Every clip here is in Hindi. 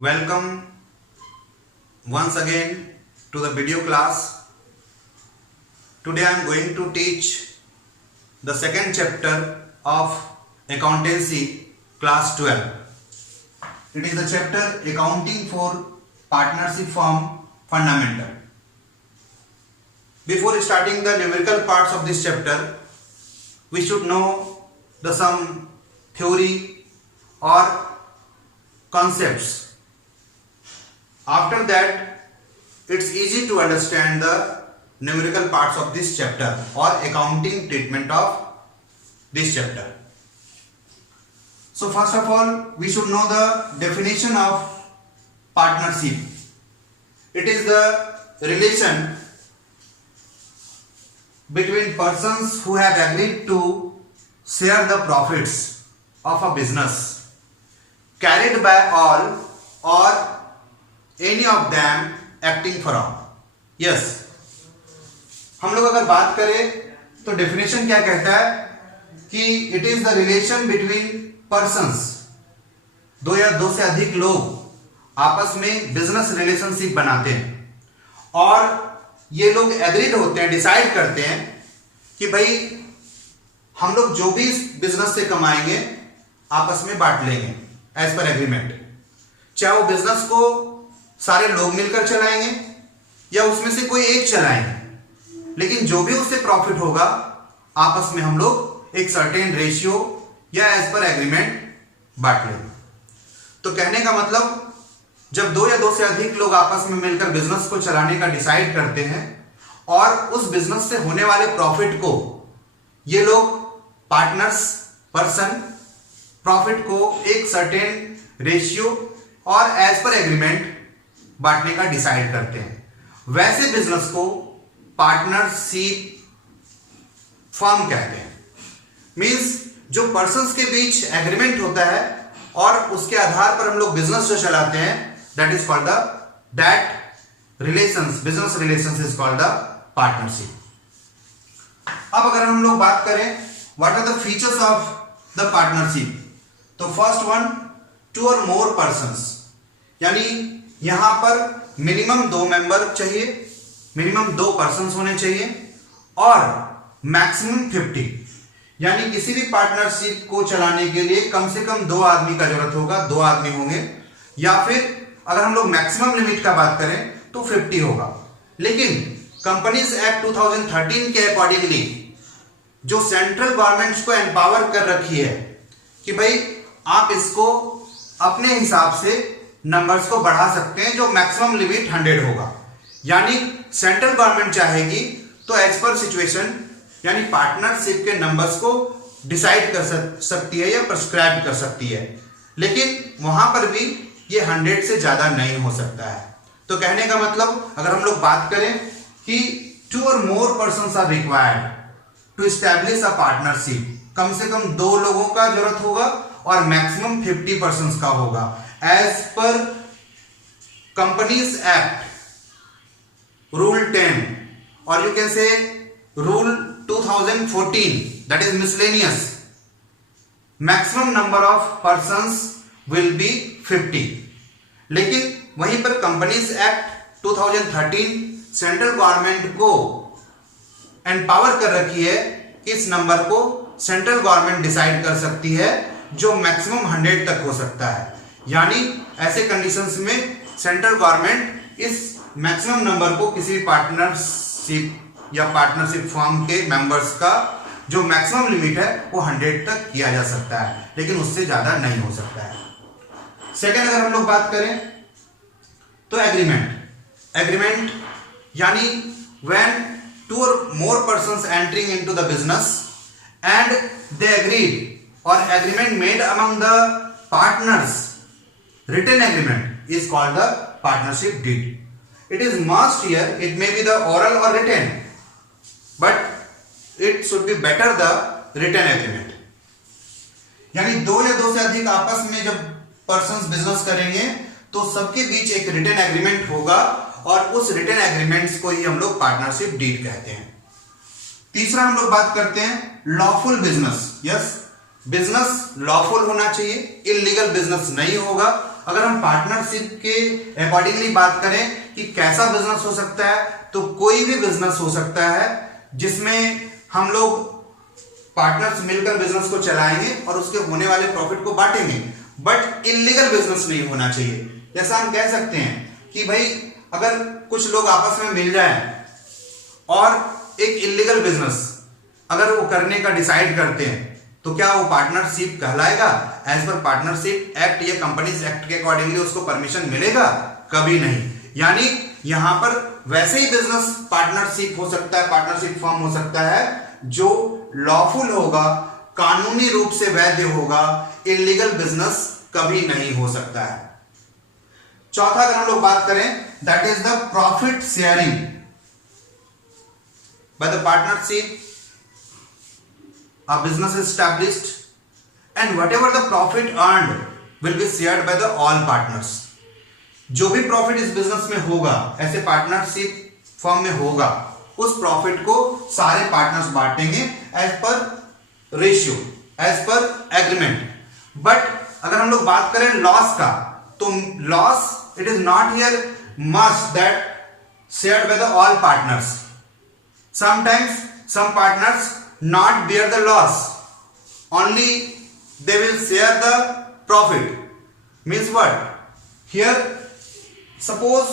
Welcome once again to the video class. Today I am going to teach the second chapter of accountancy class 12. It is the chapter accounting for partnership firm fundamental. Before starting the numerical parts of this chapter, we should know the some theory or concepts. After that, it's easy to understand the numerical parts of this chapter or accounting treatment of this chapter. So first of all, we should know the definition of partnership. It is the relation between persons who have agreed to share the profits of a business carried by all or any of them acting for all. Yes, हम लोग अगर बात करें तो डेफिनेशन क्या कहता है कि it is the relation between persons, दो या दो से अधिक लोग आपस में बिजनेस रिलेशनशिप बनाते हैं और ये लोग एग्रीड होते हैं, डिसाइड करते हैं कि भाई हम लोग जो भी इस बिजनेस से कमाएंगे आपस में बांट लेंगे एज पर एग्रीमेंट। चाहे वो बिजनेस को सारे लोग मिलकर चलाएंगे या उसमें से कोई एक चलाएंगे, लेकिन जो भी उससे प्रॉफिट होगा आपस में हम लोग एक सर्टेन रेशियो या एज पर एग्रीमेंट बांट लेंगे। तो कहने का मतलब जब दो या दो से अधिक लोग आपस में मिलकर बिजनेस को चलाने का डिसाइड करते हैं और उस बिजनेस से होने वाले प्रॉफिट को ये लोग पार्टनर्स पर्सन प्रॉफिट को एक सर्टेन रेशियो और एज पर एग्रीमेंट बांटने का डिसाइड करते हैं, वैसे बिजनेस को पार्टनरशिप फर्म कहते हैं। मींस जो पर्संस के बीच एग्रीमेंट होता है और उसके आधार पर हम लोग बिजनेस जो चलाते हैं, that is called that relations, business relations is called the partnership. अब अगर हम लोग बात करें what are the features of the partnership, तो फर्स्ट वन, टू और मोर पर्संस, यानी यहां पर मिनिमम दो मेंबर चाहिए, मिनिमम दो पर्संस होने चाहिए और मैक्सिमम 50, यानी किसी भी पार्टनरशिप को चलाने के लिए कम से कम दो आदमी का जरूरत होगा, दो आदमी होंगे, या फिर अगर हम लोग मैक्सिमम लिमिट का बात करें तो 50 होगा। लेकिन कंपनीज एक्ट 2013 के अकॉर्डिंगली जो सेंट्रल गवर्नमेंट को एम्पावर कर रखी है कि भाई आप इसको अपने हिसाब से नंबर्स को बढ़ा सकते हैं, जो मैक्सिमम लिमिट 100 होगा। यानी सेंट्रल गवर्नमेंट चाहेगी तो एज पर सिचुएशन यानी पार्टनरशिप के नंबर्स को डिसाइड कर सकती है या प्रिस्क्राइब कर सकती है, लेकिन वहां पर भी ये 100 से ज्यादा नहीं हो सकता है। तो कहने का मतलब अगर हम लोग बात करें कि टू और more persons are required to establish a partnership, कम से कम दो लोगों का जरूरत होगा और मैक्सिमम 50 पर्संस का होगा as per companies act rule 10 और you can say rule 2014, that is miscellaneous, maximum number of persons will be 50। लेकिन वहीं पर कंपनीज एक्ट 2013 सेंट्रल गवर्नमेंट को एम्पावर कर रखी है कि इस नंबर को सेंट्रल गवर्नमेंट डिसाइड कर सकती है, जो मैक्सिमम 100 तक हो सकता है। यानी ऐसे कंडीशंस में सेंट्रल गवर्नमेंट इस मैक्सिमम नंबर को किसी भी पार्टनरशिप या पार्टनरशिप फर्म के मेंबर्स का जो मैक्सिमम लिमिट है वो 100 तक किया जा सकता है, लेकिन उससे ज्यादा नहीं हो सकता है। सेकेंड अगर हम लोग बात करें तो एग्रीमेंट यानी व्हेन टू और more persons entering into the business and they agreed or agreement made among the partners, written agreement is called the partnership deed. It is must here, it may be the oral or written, but it should be better the written agreement. यानी दो या दो से अधिक आपस में जब पर्सन्स बिजनेस करेंगे तो सबके बीच एक रिटन एग्रीमेंट होगा और उस रिटन एग्रीमेंट्स को ही हम लोग पार्टनरशिप डीड कहते हैं। तीसरा हम लोग बात करते हैं lawful business. Yes, business lawful होना चाहिए, इलीगल बिजनेस नहीं होगा। अगर हम पार्टनरशिप के अकॉर्डिंगली बात करें कि कैसा बिजनेस हो सकता है, तो कोई भी बिजनेस हो सकता है जिसमें हम लोग पार्टनर्स मिलकर बिजनेस को चलाएंगे और उसके होने वाले प्रॉफिट को बांटेंगे, बट इलीगल बिजनेस नहीं होना चाहिए। जैसा हम कह सकते हैं कि भाई अगर कुछ लोग आपस में मिल जाएं और एक इलीगल बिजनेस अगर वो करने का डिसाइड करते हैं, तो क्या वो पार्टनरशिप कहलाएगा? एज पर पार्टनरशिप एक्ट या कंपनीज एक्ट के अकॉर्डिंगली उसको परमिशन मिलेगा? कभी नहीं। यानी यहां पर वैसे ही बिजनेस पार्टनरशिप हो सकता है, पार्टनरशिप फॉर्म हो सकता है जो लॉफुल होगा, कानूनी रूप से वैध होगा। इलीगल बिजनेस कभी नहीं हो सकता है। चौथा अगर हम लोग बात करें, that is the profit sharing by the partnership. A business is established and whatever the profit earned will be shared by the all partners. जो भी प्रॉफिट इस बिजनेस में होगा, ऐसे पार्टनरशिप फर्म में होगा, उस प्रॉफिट को सारे पार्टनर्स बांटेंगे as per ratio, as per agreement. But अगर हम लोग बात करें लॉस का, तो loss it is not here must that shared by the all partners. Sometimes some partners not bear the loss, only they will share the profit. Means what? Here suppose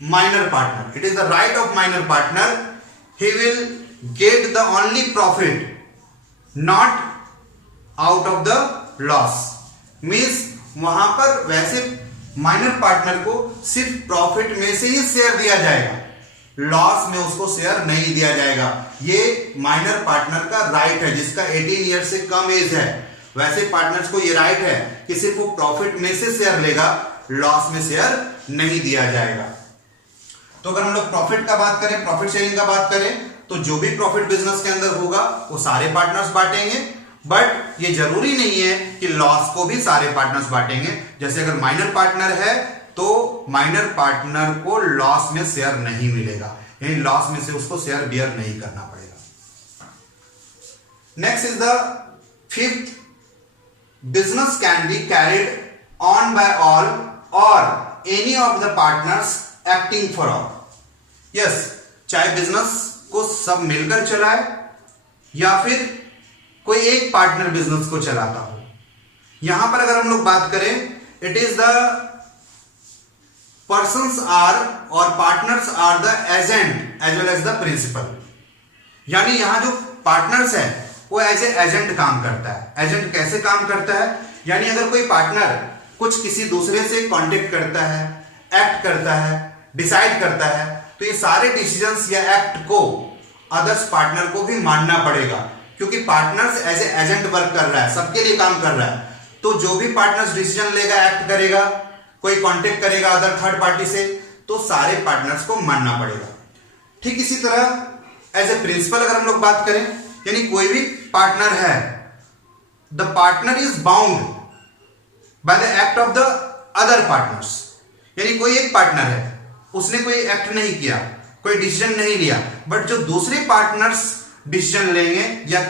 minor partner, it is the right of minor partner, he will get the only profit, not out of the loss. Means वहां पर वैसे माइनर पार्टनर को सिर्फ प्रॉफिट में से ही शेयर दिया जाएगा, लॉस में उसको शेयर नहीं दिया जाएगा। ये माइनर पार्टनर का राइट है, जिसका 18 ईयर से कम एज है। वैसे पार्टनर्स को ये राइट है कि सिर्फ वो प्रॉफिट में से शेयर लेगा, लॉस में शेयर नहीं दिया जाएगा। तो अगर हम लोग प्रॉफिट का बात करें, प्रॉफिट शेयरिंग का बात करें, तो जो भी प्रॉफिट बिजनेस के अंदर होगा वो सारे पार्टनर्स बांटेंगे। बट ये जरूरी नहीं है कि लॉस को भी सारे पार्टनर्स बांटेंगे। जैसे अगर माइनर पार्टनर है तो माइनर पार्टनर को लॉस में शेयर नहीं मिलेगा, यानी लॉस में से उसको शेयर बियर नहीं करना पड़ेगा। Next is the fifth, business can be carried on by all or any of the partners acting for all. Yes, चाहे बिजनेस को सब मिलकर चलाए या फिर कोई एक पार्टनर बिजनेस को चलाता हो। यहां पर अगर हम लोग बात करें, it is the persons are or partners are the agent as well as the principal। यानी यहां जो पार्टनर्स है वो एज ए एजेंट काम करता है। एजेंट कैसे काम करता है? यानी अगर कोई पार्टनर कुछ किसी दूसरे से कांटेक्ट करता है, एक्ट करता है, डिसाइड करता है, तो ये सारे डिसीजंस या एक्ट को अदर्स पार्टनर को भी मानना पड़ेगा, क्योंकि partners as a agent work कर रहा है, सबके लिए काम कर रहा है। तो जो भी पार्टनर्स डिसीजन लेगा, एक्ट करेगा, कोई कांटेक्ट करेगा अदर थर्ड पार्टी से, तो सारे पार्टनर्स को मानना पड़ेगा। ठीक इसी तरह एज ए प्रिंसिपल अगर हम लोग बात करें, यानी कोई भी पार्टनर है, the partner is bound by the act of the other partners. यानी कोई एक पार्टनर है, उसने कोई एक्ट नहीं किया, कोई डिसीजन नहीं लिया, बट जो दूसरे पार्टनर्स डिसीजन लेंगे या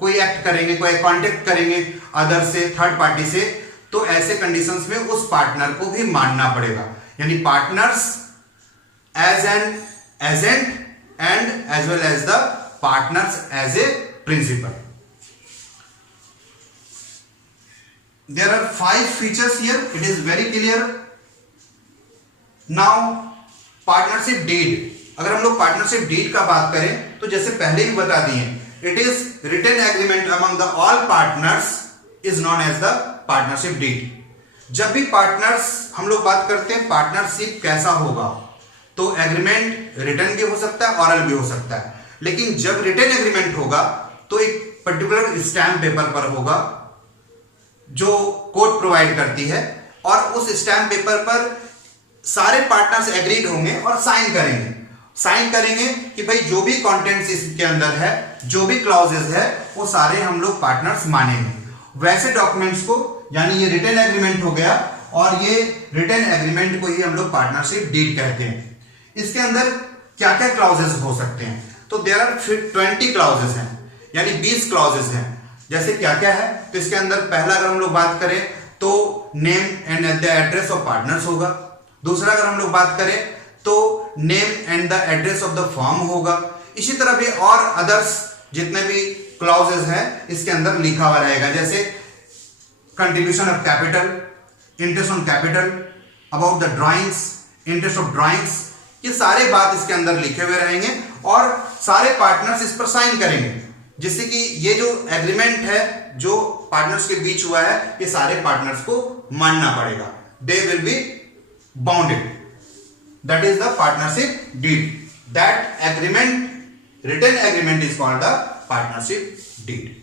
कोई एक्ट करेंगे, कोई कांटेक्ट करेंगे अदर से, थर्ड पार्टी से, तो ऐसे कंडीशंस में उस पार्टनर को भी मानना पड़ेगा। यानी partners as an agent and as well as the partners as a principal. There are 5 features here, it is very clear. Now partnership deed, अगर हम लोग पार्टनरशिप डीड का बात करें, तो जैसे पहले ही बता दिए, it is written agreement among the all partners is known as the partnership deed. जब भी पार्टनर्स हम लोग बात करते हैं पार्टनरशिप कैसा होगा, तो एग्रीमेंट रिटन भी हो सकता है, ऑरल भी हो सकता है। लेकिन जब रिटन एग्रीमेंट होगा तो एक पर्टिकुलर स्टैम्प पेपर पर होगा जो कोर्ट प्रोवाइड करती है, और उस स्टैम्प पेपर पर सारे पार्टनर्स एग्रीड होंगे और साइन करेंगे कि भाई जो भी कंटेंट्स इसके अंदर है, जो भी क्लॉजेस है, वो सारे हम लोग पार्टनर्स मानेंगे। वैसे डॉक्यूमेंट्स को, यानी ये रिटन एग्रीमेंट हो गया, और ये रिटन एग्रीमेंट को ही हम लोग पार्टनरशिप डीड कहते हैं। इसके अंदर क्या क्या क्लॉजेस हो सकते हैं? तो देयर आर 20 क्लॉजेस हैं, यानी 20 क्लॉजेस हैं। जैसे क्या क्या है, तो इसके अंदर पहला अगर हम लोग बात करें तो name and the address of partners होगा। दूसरा अगर हम लोग बात करें तो name and the address of the firm होगा। इसी तरह भी और अदर्स जितने भी क्लॉजेस हैं इसके अंदर लिखा हुआ रहेगा, जैसे contribution of capital, interest on capital, about the drawings, interest of drawings, ये सारे बात इसके अंदर लिखे हुए रहेंगे और सारे पार्टनर्स इस पर साइन करेंगे, जिससे कि ये जो एग्रीमेंट है जो पार्टनर्स के बीच हुआ है ये सारे पार्टनर्स को मानना पड़ेगा। They will be bounded, that is the partnership deed. That agreement, written agreement is called the partnership deed.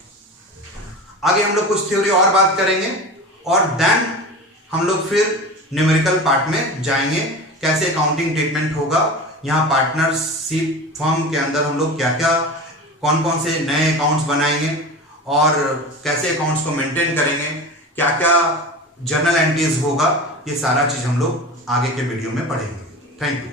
आगे हम लोग कुछ थ्योरी और बात करेंगे और देन हम लोग फिर न्यूमेरिकल पार्ट में जाएंगे, कैसे अकाउंटिंग ट्रीटमेंट होगा, यहाँ पार्टनरशिप फर्म के अंदर हम लोग क्या क्या कौन कौन से नए अकाउंट्स बनाएंगे और कैसे अकाउंट्स को मेंटेन करेंगे, क्या क्या जर्नल एंट्रीज होगा, ये सारा चीज हम लोग आगे के वीडियो में पढ़ेंगे। Thank you.